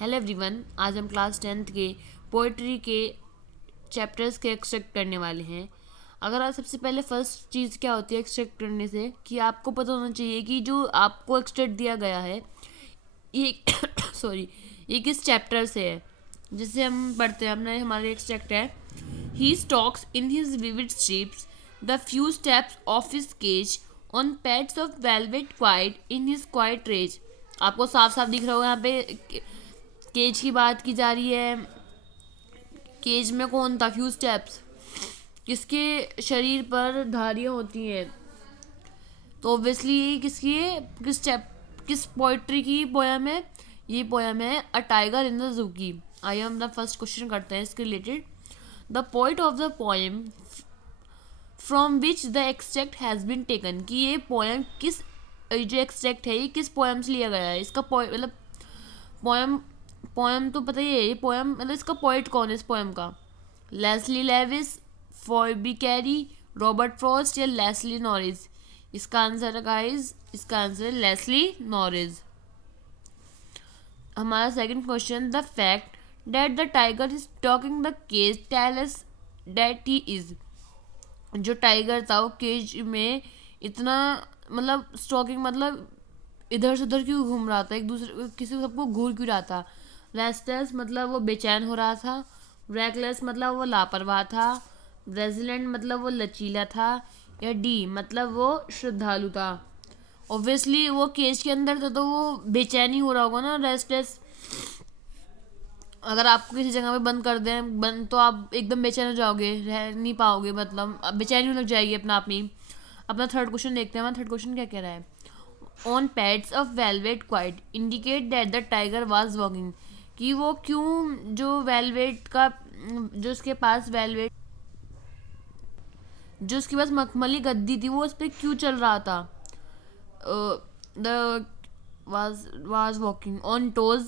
Hello everyone, आज हम class 10th के पोइट्री के चैप्टर्स के एक्सट्रैक्ट करने वाले हैं। अगर आप सबसे पहले फर्स्ट चीज़ क्या होती है एक्सट्रैक्ट करने से, कि आपको पता होना चाहिए कि जो आपको एक्सट्रैक्ट दिया गया है ये सॉरी, ये किस चैप्टर से है। जिससे हम पढ़ते हैं, अपना हमारे एक्सट्रैक्ट है, he stalks in his vivid stripes the few steps of his cage on pads of velvet quiet in his quiet rage. आपको साफ साफ दिख रहा होगा यहाँ पे केज की बात की जा रही है। केज में कौन था? फ्यू स्टेप्स, किसके शरीर पर धारियाँ होती हैं, तो ऑब्वियसली ये किसकी है, किस पोइट्री की पोयम है? ये पोयम है a tiger in the zoo की। आइए हम द फर्स्ट क्वेश्चन करते हैं इसके related. The poet of the poem from which the extract has been taken, कि ये पोएम किस, जो एक्सट्रैक्ट है ये किस पोएम से लिया गया है। इसका मतलब पोएम तो पता ही है, ये पोएम मतलब इसका पोइट कौन है इस पोएम का? Leslie Lewis, Phoebe Cary, Robert Frost या लेस्ली नॉरिस? इसका आंसर है गाइस, इसका आंसर है लेस्ली नॉरिस। हमारा second question, the fact that the tiger is talking the cage tell us that he is. जो टाइगर था वो केज में इतना मतलब स्टॉकिंग मतलब इधर से उधर क्यों घूम रहा था, एक दूसरे किसी सबको घूर क्यों रहा था। रेस्टलेस मतलब वो बेचैन हो रहा था। रेकलेस मतलब वो लापरवाह था। रेजिलेंट मतलब वो लचीला था। या डी मतलब वो श्रद्धालु था। ऑब्वियसली वो केज के अंदर था तो वो बेचैन ही हो रहा होगा ना, रेस्टलेस। अगर आपको किसी जगह पे बंद कर दें बंद, तो आप एकदम बेचैन हो जाओगे, रह नहीं पाओगे, मतलब बेचैनी लग जाएगी अपना आप में। अपना थर्ड क्वेश्चन देखते हैं। हमारा थर्ड क्वेश्चन क्या कह रहा है? On pads of velvet quite indicate that the tiger was walking, कि वो क्यों जो वेलवेट का, जो उसके पास वेलवेट, जो उसके पास मखमली गद्दी थी वो उस पर क्यों चल रहा था। The was walking on toes,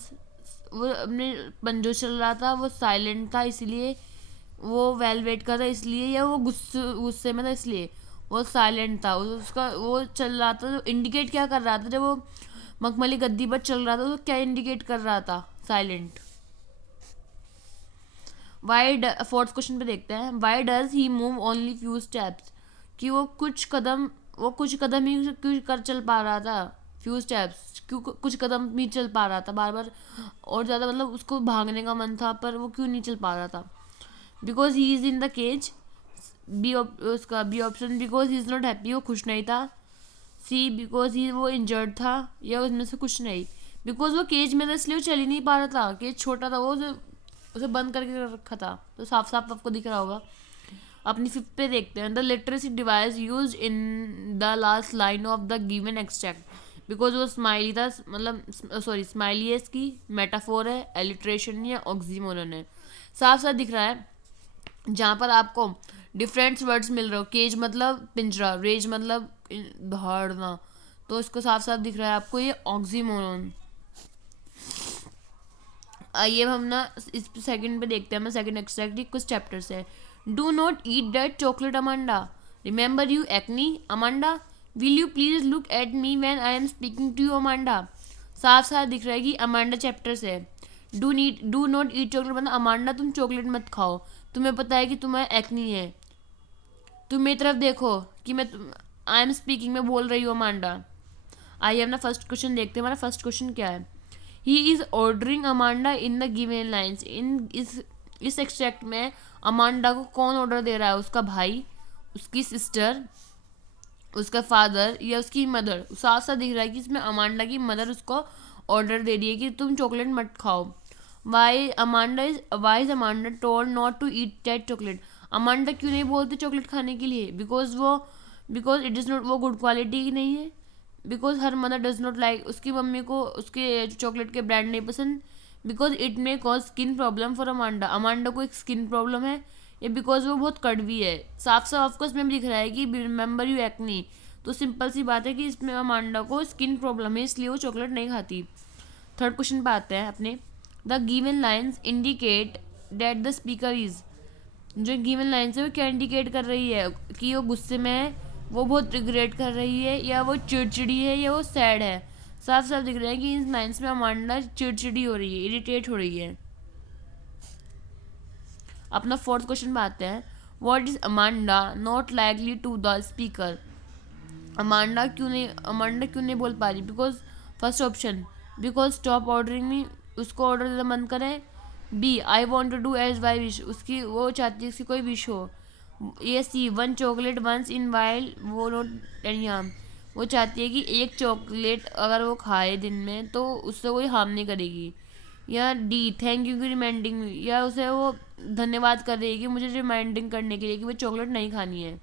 वो अपने पंजों चल रहा था। वो साइलेंट था इसलिए वो वेलवेट का था इसलिए, या वो गुस्से में था इसलिए वो साइलेंट था। उसका वो चल रहा था तो इंडिकेट क्या कर रहा था? जब वो मखमली गद्दी पर चल रहा था तो क्या इंडिकेट कर रहा था? साइलेंट। वाई, फोर्थ क्वेश्चन पे देखते हैं। Why does he move only few steps, कि वो कुछ कदम ही क्यों कर चल पा रहा था। फ्यू स्टेप्स, क्यों कुछ कदम ही चल पा रहा था, बार बार और ज़्यादा मतलब उसको भागने का मन था पर वो क्यों नहीं चल पा रहा था। Because he is in the cage, उसका B option, because he is not happy, वो खुश नहीं था। सी बिकॉज ही वो इंजर्ड था, या उसमें से कुछ नहीं। बिकॉज वो केज में था इसलिए वो चल ही नहीं पा रहा था, केज छोटा था, वो उसे बंद करके रखा था, तो साफ साफ आपको दिख रहा होगा। अपनी फिफ्थ पे देखते हैं। The literacy device use in the last line of the given extract, because वो स्माइली था, मतलब सॉरी स्माइली है, इसकी मेटाफोर है, एलिट्रेशन या ऑक्सीमोरन है। साफ साफ दिख रहा है जहाँ पर आपको डिफरेंट वर्ड्स मिल रहे हो। केज मतलब पिंजरा, रेज मतलब दहाड़ना, तो इसको साफ साफ दिख रहा है आपको ये ऑक्सीमोरन। आइए हम ना इस सेकंड पे देखते हैं। मैं सेकंड एक्सट्रैक्ट कुछ चैप्टर से। Do not eat that chocolate Amanda, remember you acne Amanda, will you please look at me when I am speaking to you Amanda. साफ साफ दिख रहा है कि अमांडा चैप्टर से। डू नॉट ईट चॉकलेट मतलब अमांडा तुम चॉकलेट मत खाओ, तुम्हें पता है कि तुम्हें एक्नी है, तुम मेरी तरफ देखो कि मैं आई एम स्पीकिंग में बोल रही हूँ अमांडा। आइए अपना फर्स्ट क्वेश्चन देखते हैं। हमारा फर्स्ट क्वेश्चन क्या है? He is ordering Amanda in the given lines. इस एक्सट्रैक्ट में अमांडा को कौन ऑर्डर दे रहा है? उसका भाई, उसकी सिस्टर, उसका फादर या उसकी मदर? साफ साफ दिख रहा है कि इसमें अमांडा की मदर उसको ऑर्डर दे रही है कि तुम चॉकलेट मत खाओ। Why is Amanda told not to eat that chocolate? Amanda क्यों नहीं बोलती चॉकलेट खाने के लिए? बिकॉज इट इज़ नॉट, वो गुड क्वालिटी की नहीं है। Because her mother does not like, उसकी मम्मी को उसके चॉकलेट के ब्रांड नहीं पसंद। Because it may cause skin problem for Amanda, Amanda को एक स्किन प्रॉब्लम है। या बिकॉज वो बहुत कड़वी है। साफ साफ ऑफकोर्स में दिख रहा है कि रिमेंबर यू एक्नी, तो सिंपल सी बात है कि इसमें अमांडा को स्किन प्रॉब्लम है इसलिए वो चॉकलेट नहीं खाती। थर्ड क्वेश्चन पे आते हैं अपने। The given lines indicate that the speaker is, जो गिवन लाइन्स है वो क्या इंडिकेट कर रही है? कि वो गुस्से में है, वो बहुत रिग्रेट कर रही है, या वो चिड़चिड़ी है, या वो सैड है। साफ साफ दिख रहा है कि इन लाइन्स में अमांडा चिड़चिड़ी हो रही है, इरिटेट हो रही है। अपना फोर्थ क्वेश्चन पे आते हैं। What is Amanda not likely to the speaker? Amanda क्यों नहीं बोल पा रही? Because first option, because stop ordering me, उसको ऑर्डर देना बंद करें। B, I want to do as I wish, उसकी वो चाहती है उसकी कोई विश हो। ये C, one chocolate once in while would not any harm, वो चाहती है कि एक चॉकलेट अगर वो खाए दिन में तो उससे कोई हार्म नहीं करेगी। या डी, थैंक यू की रिमाइंडिंग मी, या उसे वो धन्यवाद कर रही है कि मुझे रिमाइंडिंग करने के लिए कि वो चॉकलेट नहीं खानी है।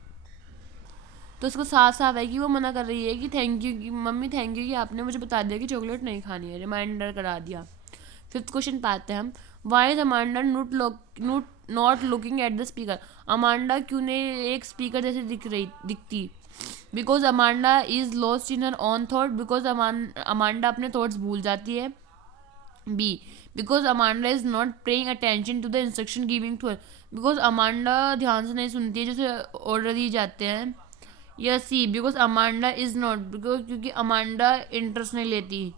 तो उसको साफ साफ है कि वो मना कर रही है कि थैंक यू कि मम्मी थैंक यू कि आपने मुझे बता दिया कि चॉकलेट नहीं खानी है, रिमाइंडर करा दिया। फिफ्थ क्वेश्चन पाते हैं हम। Why is Amanda not looking at the speaker? Amanda क्यों नहीं एक स्पीकर जैसे दिखती? Because Amanda is lost in her own thought, because Amanda अपने थॉट्स भूल जाती है। B, because Amanda is not paying attention to the instruction giving to her, because Amanda ध्यान से नहीं सुनती है जैसे ऑर्डर दिए जाते हैं। या C, because Amanda is not, because क्योंकि अमांडा इंटरेस्ट नहीं लेती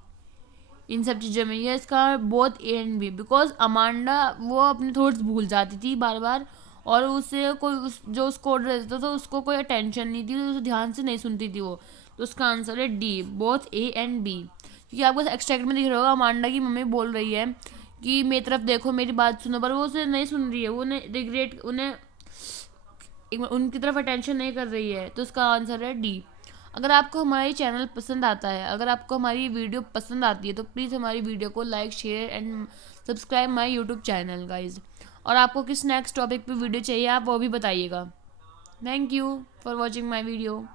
इन सब चीज़ों में। या इसका both A and B, because Amanda वो अपने थॉट्स भूल जाती थी बार बार, और उसे कोई जो उसको ऑर्डर देता था उसको कोई अटेंशन नहीं थी, तो ध्यान से नहीं सुनती थी वो। तो उसका आंसर है D, both A and B. क्योंकि आपको एक्सट्रैक्ट में दिख रहा होगा अमांडा की मम्मी बोल रही है कि मेरी तरफ देखो मेरी बात सुनो, पर वो उसे नहीं सुन रही है, वो उनकी तरफ अटेंशन नहीं कर रही है। तो उसका आंसर है डी। अगर आपको हमारी चैनल पसंद आता है, अगर आपको हमारी वीडियो पसंद आती है तो प्लीज़ हमारी वीडियो को like share and subscribe my YouTube channel guys. और आपको किस नेक्स्ट टॉपिक पे वीडियो चाहिए आप वो भी बताइएगा। Thank you for watching my video.